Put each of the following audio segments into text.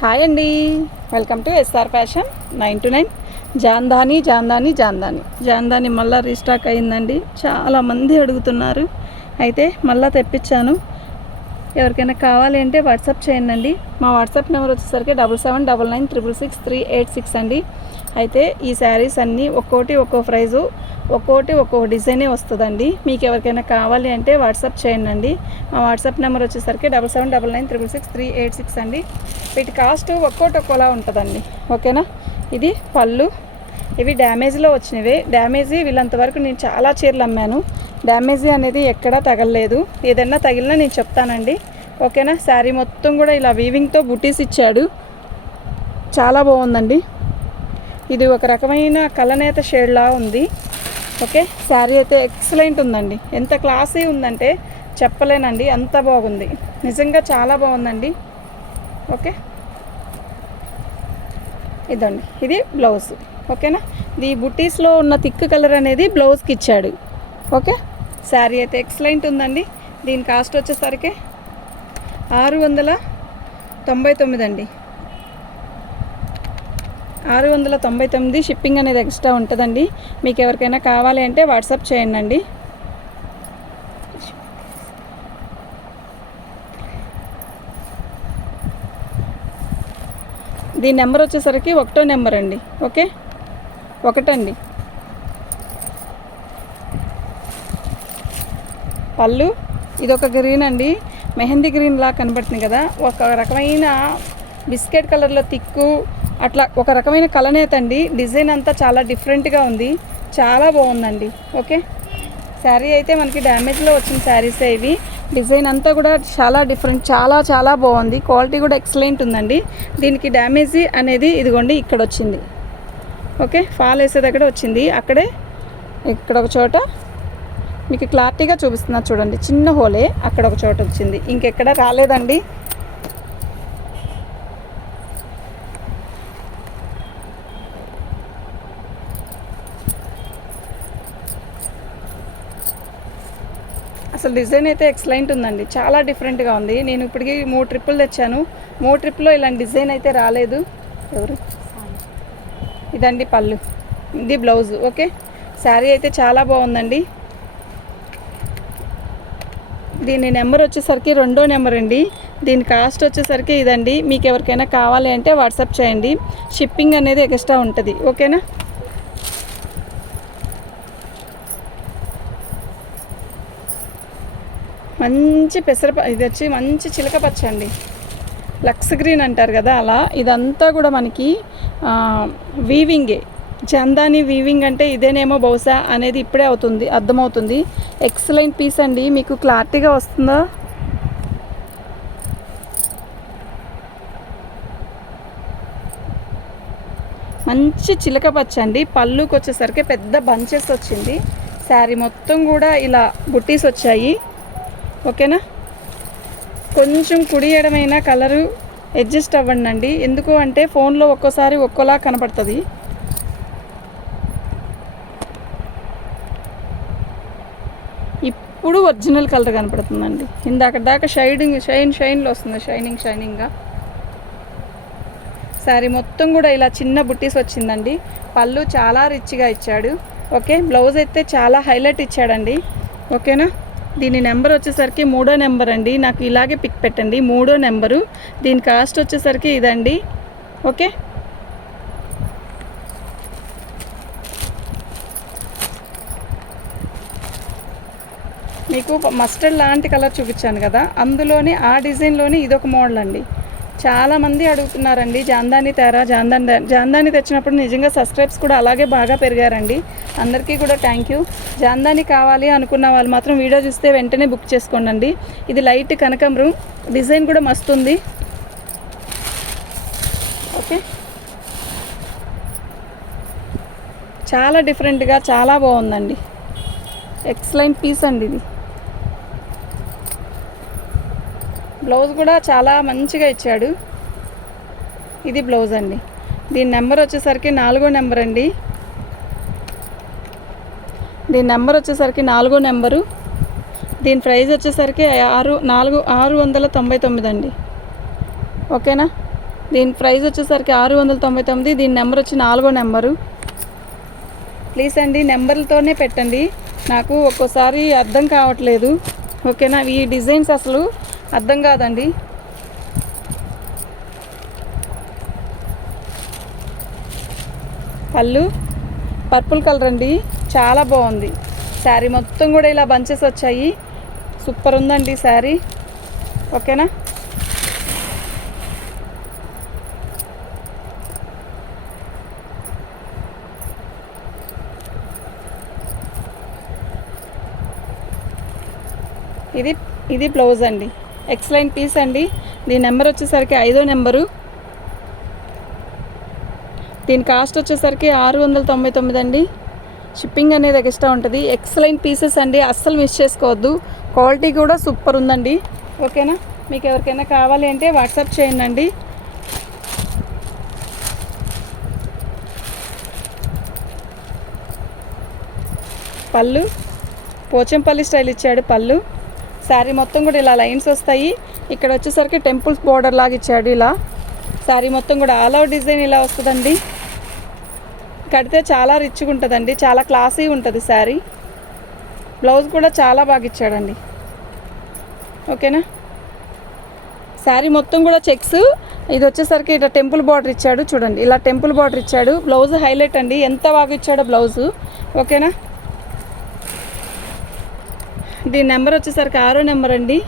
Hi అండి, welcome to SR fashion 929. Jamdani మళ్ళీ restock అయిందండి. చాలామంది అడుగుతున్నారు, అయితే మళ్ళీ తెప్పించాను. ఎవరికైనా కావాలి అంటే వాట్సాప్ చేయండి. మా వాట్సాప్ నెంబర్ వచ్చేసరికి 7799666386 అండి. అయితే ఈ శారీస్ అన్నీ ఒక్కోటి ఒక్కో ప్రైజు, ఒక్కోటి ఒక్కో డిజైనే వస్తుందండి. మీకు ఎవరికైనా కావాలి అంటే వాట్సాప్ చేయండి. మా వాట్సాప్ నెంబర్ వచ్చేసరికి 7799666386 అండి. వీటి కాస్ట్ ఒక్కోటి ఒక్కోలా ఉంటుందండి. ఓకేనా. ఇది పళ్ళు, ఇవి డ్యామేజ్లో వచ్చినవి. డ్యామేజీ వీళ్ళంతవరకు నేను చాలా చీరలు అమ్మాను. డ్యామేజీ అనేది ఎక్కడా తగలలేదు. ఏదైనా తగిలినా నేను చెప్తానండి. ఓకేనా. శారీ మొత్తం కూడా ఇలా వీవింగ్తో బుటీస్ ఇచ్చాడు, చాలా బాగుందండి. ఇది ఒక రకమైన కలనేత షేడ్లా ఉంది. ఓకే. శారీ అయితే ఎక్సలెంట్ ఉందండి. ఎంత క్లాసీ ఉందంటే చెప్పలేనండి, అంత బాగుంది. నిజంగా చాలా బాగుందండి. ఓకే. ఇదండి, ఇది బ్లౌజ్. ఓకేనా. ఈ బుటీస్లో ఉన్న థిక్ కలర్ అనేది బ్లౌజ్కి ఇచ్చాడు. ఓకే. శారీ అయితే ఎక్సలెంట్ ఉందండి. దీని కాస్ట్ వచ్చేసరికి 699 అండి. 699. షిప్పింగ్ అనేది ఎక్స్ట్రా ఉంటుందండి. మీకు ఎవరికైనా కావాలి అంటే వాట్సాప్ చేయండి. దీని నెంబర్ వచ్చేసరికి 1వ నెంబర్ అండి. ఓకే, 1 అండి. పళ్ళు ఇదొక గ్రీన్ అండి, మెహందీ గ్రీన్ లా కనబడుతుంది కదా. ఒక రకమైన బిస్కెట్ కలర్లో తిక్కు, అట్లా ఒక రకమైన కలనేత అండి. డిజైన్ అంతా చాలా డిఫరెంట్గా ఉంది, చాలా బాగుందండి. ఓకే. శారీ అయితే మనకి డ్యామేజ్లో వచ్చిన శారీసే ఇవి. డిజైన్ అంతా కూడా చాలా డిఫరెంట్, చాలా చాలా బాగుంది. క్వాలిటీ కూడా ఎక్సలెంట్ ఉందండి. దీనికి డ్యామేజీ అనేది ఇదిగోండి ఇక్కడ వచ్చింది. ఓకే. ఫాల్ వేసే దగ్గర వచ్చింది, అక్కడే ఇక్కడ ఒక చోట మీకు క్లారిటీగా చూపిస్తున్నా చూడండి. చిన్న హోలే అక్కడ ఒక చోట వచ్చింది, ఇంకెక్కడ రాలేదండి. అసలు డిజైన్ అయితే ఎక్సలెంట్ ఉందండి, చాలా డిఫరెంట్గా ఉంది. నేను ఇప్పటికి 3 ట్రిప్పులు తెచ్చాను. 3 ట్రిప్పులో ఇలాంటి డిజైన్ అయితే రాలేదు. ఇదండి పళ్ళు, ఇది బ్లౌజ్. ఓకే. శారీ అయితే చాలా బాగుందండి. దీని నెంబర్ వచ్చేసరికి 2వ నెంబర్ అండి. దీని కాస్ట్ వచ్చేసరికి ఇదండి. మీకు ఎవరికైనా కావాలి అంటే వాట్సాప్ చేయండి. షిప్పింగ్ అనేది ఎక్స్ట్రా ఉంటుంది. ఓకేనా. మంచి ఇది వచ్చి మంచి చిలక పచ్చ అండి, లక్స్ గ్రీన్ అంటారు కదా అలా. ఇదంతా కూడా మనకి వీవింగే, చందాని వీవింగ్ అంటే ఇదేనేమో బహుశా అనేది ఇప్పుడే అర్థమవుతుంది. ఎక్సలెంట్ పీస్ అండి. మీకు క్లారిటీగా వస్తుందా? మంచి చిలక పచ్చ అండి. పళ్ళుకి వచ్చేసరికి పెద్ద బంచెస్ వచ్చింది. శారీ మొత్తం కూడా ఇలా బుట్టీస్ వచ్చాయి. ఓకేనా. కొంచెం కుడి ఎడమైన కలరు అడ్జస్ట్ అవ్వండి. ఎందుకు అంటే ఫోన్లో ఒక్కోసారి ఒక్కోలా కనపడుతుంది. ఇప్పుడు ఒరిజినల్ కలర్ కనపడుతుందండి. ఇందాక దాకా షైన్లో వస్తుంది, షైనింగ్గా. శారీ మొత్తం కూడా ఇలా చిన్న బుట్టీస్ వచ్చిందండి. పళ్ళు చాలా రిచ్గా ఇచ్చాడు. ఓకే. బ్లౌజ్ అయితే చాలా హైలైట్ ఇచ్చాడండి. ఓకేనా. దీని నెంబర్ వచ్చేసరికి 3వ నెంబర్ అండి. నాకు ఇలాగే పిక్ పెట్టండి, 3వ నెంబరు. దీని కాస్ట్ వచ్చేసరికి ఇదండి. ఓకే. మీకు మస్టర్డ్ లాంటి కలర్ చూపించాను కదా, అందులోని ఆ డిజైన్లోని ఇదొక మోడల్ అండి. చాలామంది అడుగుతున్నారండి జాందాని జాందాని తెచ్చినప్పుడు నిజంగా సబ్స్క్రైబ్స్ కూడా అలాగే బాగా పెరిగారండి. అందరికీ కూడా థ్యాంక్ యూ. జాందాని కావాలి అనుకున్న వాళ్ళు మాత్రం వీడియో చూస్తే వెంటనే బుక్ చేసుకోండి. ఇది లైట్ కనకాంబరం, డిజైన్ కూడా మస్తుంది. ఓకే. చాలా డిఫరెంట్గా చాలా బాగుందండి. ఎక్సలెంట్ పీస్ అండి ఇది. బ్లౌజ్ కూడా చాలా మంచిగా ఇచ్చాడు. ఇది బ్లౌజ్ అండి. దీని నెంబర్ వచ్చేసరికి 4వ నెంబర్ అండి. దీని నెంబర్ వచ్చేసరికి 4వ నెంబరు. దీని ప్రైస్ వచ్చేసరికి 699 అండి. ఓకేనా. దీని ప్రైస్ వచ్చేసరికి 699. దీని నెంబర్ వచ్చి 4వ నెంబరు. ప్లీజ్ అండి నెంబర్లతోనే పెట్టండి, నాకు ఒక్కోసారి అర్థం కావట్లేదు. ఓకేనా, ఈ డిజైన్స్ అసలు అర్థం కాదండి. పళ్ళు పర్పుల్ కలర్ అండి, చాలా బాగుంది. శారీ మొత్తం కూడా ఇలా బంచెస్ వచ్చాయి, సూపర్ ఉందండి శారీ. ఓకేనా, ఇది బ్లౌజ్ అండి, ఎక్సలెంట్ పీస్ అండి. దీని నెంబర్ వచ్చేసరికి 5వ నెంబరు. దీని కాస్ట్ వచ్చేసరికి 699 అండి. షిప్పింగ్ అనేది ఎక్స్ట్రా ఉంటుంది. ఎక్సలెంట్ పీసెస్ అండి, అస్సలు మిస్ చేసుకోవద్దు. క్వాలిటీ కూడా సూపర్ ఉందండి. ఓకేనా, మీకు ఎవరికైనా కావాలి అంటే వాట్సాప్ చేయండి. పళ్ళు పోచంపల్లి స్టైల్ ఇచ్చాడు పళ్ళు. శారీ మొత్తం కూడా ఇలా లైన్స్ వస్తాయి. ఇక్కడ వచ్చేసరికి టెంపుల్స్ బోర్డర్ లాగా ఇచ్చాడు. ఇలా శారీ మొత్తం కూడా ఆల్ ఓవర్ డిజైన్ ఇలా వస్తుందండి. కడితే చాలా రిచ్గా ఉంటుందండి, చాలా క్లాసీగా ఉంటుంది శారీ. బ్లౌజ్ కూడా చాలా బాగా ఇచ్చాడండి. ఓకేనా, శారీ మొత్తం కూడా చెక్స్. ఇది వచ్చేసరికి ఇట్లా టెంపుల్ బార్డర్ ఇచ్చాడు చూడండి, ఇలా టెంపుల్ బార్డర్ ఇచ్చాడు. బ్లౌజ్ హైలైట్ అండి, ఎంత బాగా ఇచ్చాడో బ్లౌజు. ఓకేనా, దీని నెంబర్ వచ్చేసరికి 6వ నెంబర్ అండి.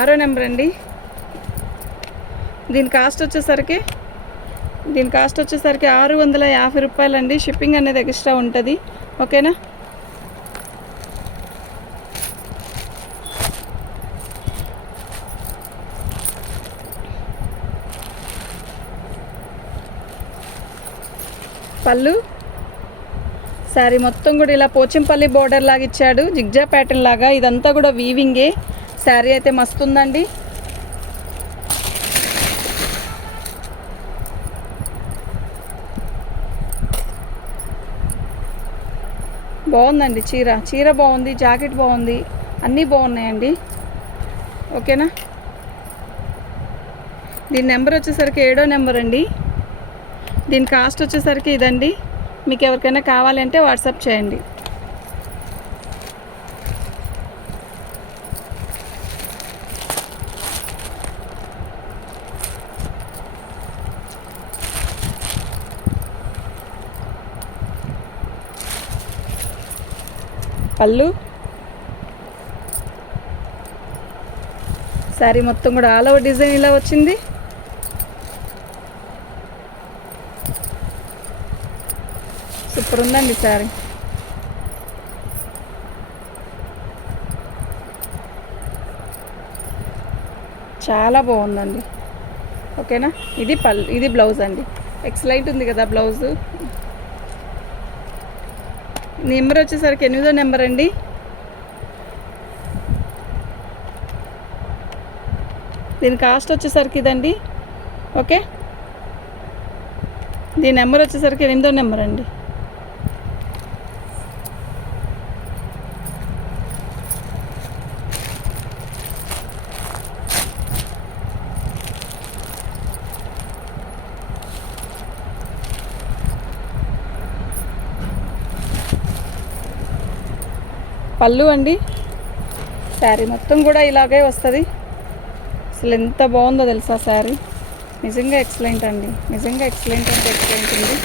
6వ నెంబర్ అండి. దీని కాస్ట్ వచ్చేసరికి 650 రూపాయలు అండి. షిప్పింగ్ అనేది ఎక్స్ట్రా ఉంటుంది. ఓకేనా, పళ్ళు శారీ మొత్తం కూడా ఇలా పోచంపల్లి బోర్డర్ లాగా ఇచ్చాడు, జిగ్జా ప్యాటర్న్ లాగా. ఇదంతా కూడా వీవింగే. శారీ అయితే మస్తు ఉందండి. బాగుందండి చీర బాగుంది, జాకెట్ బాగుంది, అన్నీ బాగున్నాయండి. ఓకేనా, దీని నెంబర్ వచ్చేసరికి 7వ నెంబర్ అండి. దీని కాస్ట్ వచ్చేసరికి ఇదండి. మీకు ఎవరికైనా కావాలంటే వాట్సాప్ చేయండి. పళ్ళు శారీ మొత్తం కూడా ఆల్ ఓవర్ డిజైన్ ఇలా వచ్చింది. సూపర్ ఉందండి శారీ. చాలా బాగుందండి. ఓకేనా, ఇది బ్లౌజ్ అండి. ఎక్సలెంట్ ఉంది కదా బ్లౌజు. నెంబర్ వచ్చేసరికి 8వ నెంబర్ అండి. దీని కాస్ట్ వచ్చేసరికి ఇదండి. ఓకే, దీని నెంబర్ వచ్చేసరికి 8వ నెంబర్ అండి. పళ్ళు అండి, శారీ మొత్తం కూడా ఇలాగే వస్తుంది. అసలు ఎంత బాగుందో తెలుసా శారీ, నిజంగా ఎక్సలెంట్ అండి. నిజంగా ఎక్సలెంట్ అంటే ఎక్సలెంట్ ఉంది.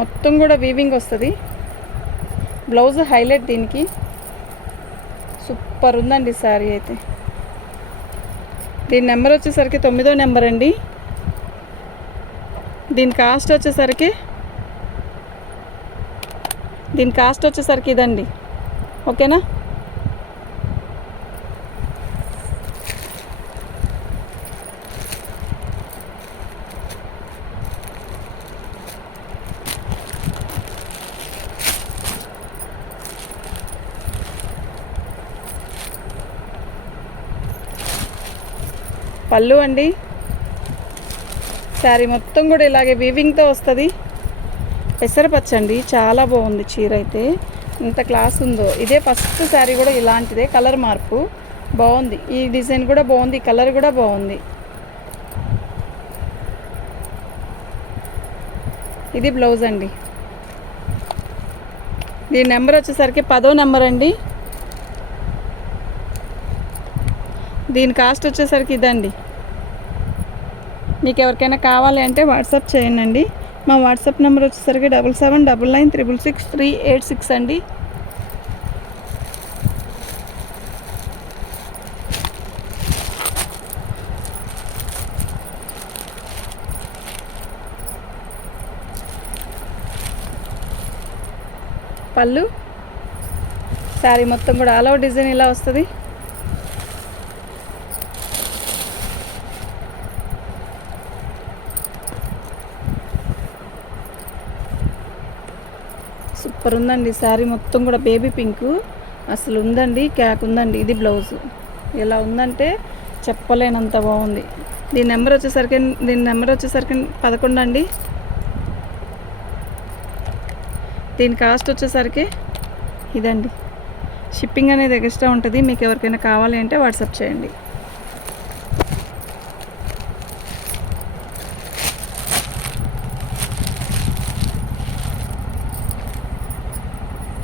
మొత్తం కూడా వీవింగ్ వస్తుంది. బ్లౌజ్ హైలైట్ దీనికి. సూపర్ ఉందండి శారీ అయితే. దీని నెంబర్ వచ్చేసరికి 9వ నెంబర్ అండి. దీని కాస్ట్ వచ్చేసరికి ఇదండి. ఓకేనా, పళ్ళు అండి, శారీ మొత్తం కూడా ఇలాగే వీవింగ్తో వస్తుంది. పెసరపచ్చండి, చాలా బాగుంది చీర అయితే. ఇంత క్లాస్ ఉందో. ఇదే ఫస్ట్ శారీ కూడా ఇలాంటిదే, కలర్ మార్పు బాగుంది. ఈ డిజైన్ కూడా బాగుంది, కలర్ కూడా బాగుంది. ఇది బ్లౌజ్ అండి. దీని నెంబర్ వచ్చేసరికి 10వ నెంబర్ అండి. దీని కాస్ట్ వచ్చేసరికి ఇదండి. మీకు ఎవరికైనా కావాలి అంటే వాట్సాప్ చేయండి. మా వాట్సాప్ నెంబర్ వచ్చేసరికి 7799666386 అండి. పళ్ళు, శారీ మొత్తం కూడా ఆల్ ఓవర్ డిజైన్ ఇలా వస్తుంది. సూపర్ ఉందండి. శారీ మొత్తం కూడా బేబీ పింక్ అసలు ఉందండి, క్యాక్ ఉందండి. ఇది బ్లౌజ్ ఎలా ఉందంటే చెప్పలేనంత బాగుంది. దీని నెంబర్ వచ్చేసరికి 11 అండి. దీని కాస్ట్ వచ్చేసరికి ఇదండి. షిప్పింగ్ అనేది ఎక్స్ట్రా ఉంటుంది. మీకు ఎవరికైనా కావాలి అంటే వాట్సాప్ చేయండి.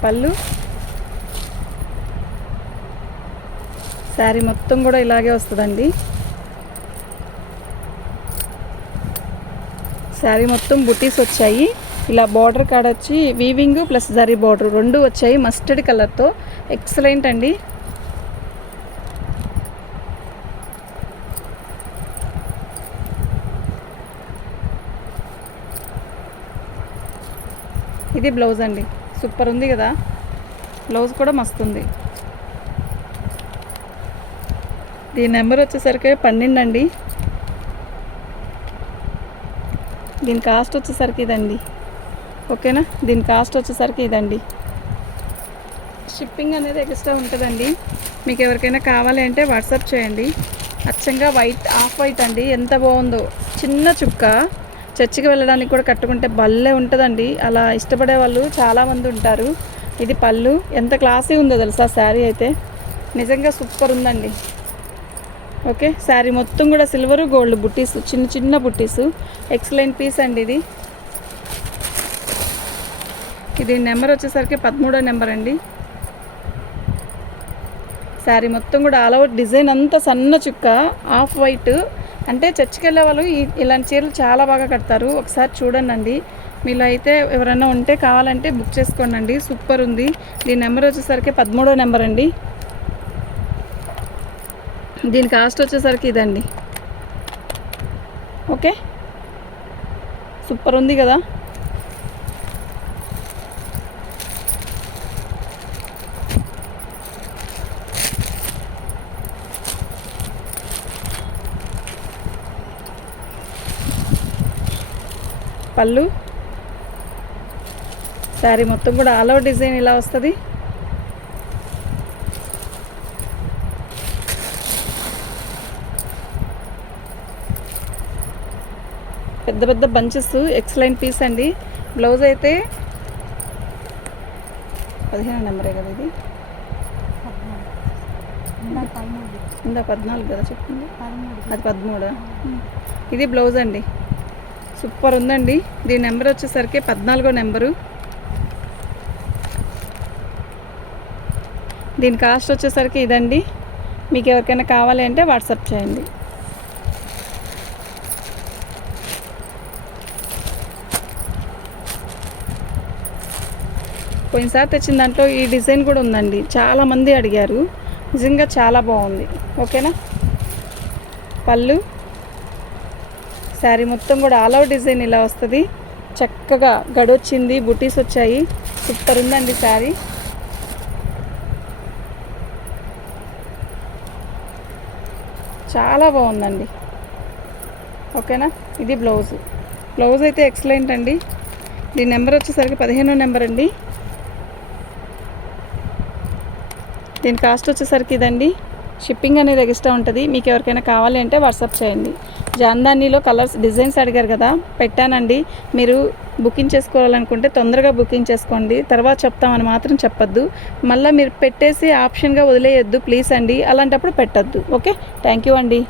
పళ్ళు, శారీ మొత్తం కూడా ఇలాగే వస్తుందండి. శారీ మొత్తం బుటీస్ వచ్చాయి. ఇలా బార్డర్ కాడ వచ్చి వీవింగ్ ప్లస్ జరీ బార్డర్ రెండు వచ్చాయి మస్టర్డ్ కలర్తో. ఎక్సలెంట్ అండి. ఇది బ్లౌజ్ అండి. సూపర్ ఉంది కదా, బ్లౌజ్ కూడా మస్తు ఉంది. దీని నెంబర్ వచ్చేసరికి 12 అండి. దీని కాస్ట్ వచ్చేసరికి ఇదండి. ఓకేనా, దీని కాస్ట్ వచ్చేసరికి ఇదండి. షిప్పింగ్ అనేది ఎక్స్ట్రా ఉంటుందండి. మీకు ఎవరికైనా కావాలి అంటే వాట్సాప్ చేయండి. అచ్చంగా వైట్, ఆఫ్ వైట్ అండి. ఎంత బాగుందో, చిన్న చుక్క. చర్చికి వెళ్ళడానికి కూడా కట్టుకుంటే భలే ఉంటుందండి. అలా ఇష్టపడే వాళ్ళు చాలామంది ఉంటారు. ఇది పళ్ళు, ఎంత క్లాసీ ఉందో తెలుసా శారీ అయితే. నిజంగా సూపర్ ఉందండి. ఓకే, శారీ మొత్తం కూడా సిల్వరు గోల్డ్ బుట్టీస్, చిన్న చిన్న బుట్టీసు. ఎక్సలెంట్ పీస్ అండి ఇది. ఇది నెంబర్ వచ్చేసరికి 13వ నెంబర్ అండి. శారీ మొత్తం కూడా ఆల్ ఓవర్ డిజైన్ అంతా సన్న చుక్క, ఆఫ్ వైట్. అంటే చర్చికి వెళ్ళే వాళ్ళు ఇలాంటి చీరలు చాలా బాగా కడతారు. ఒకసారి చూడండి. మీలో అయితే ఎవరైనా ఉంటే కావాలంటే బుక్ చేసుకోండి. సూపర్ ఉంది. దీని నెంబర్ వచ్చేసరికి 13వ నెంబర్ అండి. దీని కాస్ట్ వచ్చేసరికి ఇదండి. ఓకే, సూపర్ ఉంది కదా. పళ్ళు, శారీ మొత్తం కూడా ఆల్ ఓవర్ డిజైన్ ఇలా వస్తుంది. పెద్ద పెద్ద బంచెస్, ఎక్సలెంట్ పీస్ అండి. బ్లౌజ్ అయితే 15వ నెంబరే కదా ఇది. ఇందా 14 కదా చెప్పింది, అది 13. ఇది బ్లౌజ్ అండి. సూపర్ ఉందండి. దీని నెంబర్ వచ్చేసరికి 14వ నెంబరు. దీని కాస్ట్ వచ్చేసరికి ఇదండి. మీకు ఎవరికైనా కావాలి అంటే వాట్సాప్ చేయండి. పోయినసారి తెచ్చిన దాంట్లో ఈ డిజైన్ కూడా ఉందండి. చాలామంది అడిగారు. నిజంగా చాలా బాగుంది. ఓకేనా, పళ్ళు, శారీ మొత్తం కూడా ఆల్ ఓవర్ డిజైన్ ఇలా వస్తుంది. చక్కగా గడొచ్చింది, బుటీస్ వచ్చాయి. సూపర్ ఉందండి శారీ. చాలా బాగుందండి. ఓకేనా, ఇది బ్లౌజ్. బ్లౌజ్ అయితే ఎక్సలెంట్ అండి. దీని నెంబర్ వచ్చేసరికి 15వ నెంబర్ అండి. దీని కాస్ట్ వచ్చేసరికి ఇదండి. షిప్పింగ్ అనేది ఎక్స్ట్రా ఉంటుంది. మీకు ఎవరికైనా కావాలి అంటే వాట్సాప్ చేయండి. జాందానీలో కలర్స్ డిజైన్స్ అడిగారు కదా, పెట్టానండి. మీరు బుకింగ్ చేసుకోవాలనుకుంటే తొందరగా బుకింగ్ చేసుకోండి. తర్వాత చెప్తామని మాత్రం చెప్పొద్దు. మళ్ళీ మీరు పెట్టేసి ఆప్షన్గా వదిలేయొద్దు ప్లీజ్ అండి. అలాంటప్పుడు పెట్టద్దు. ఓకే, థ్యాంక్ యూ అండి.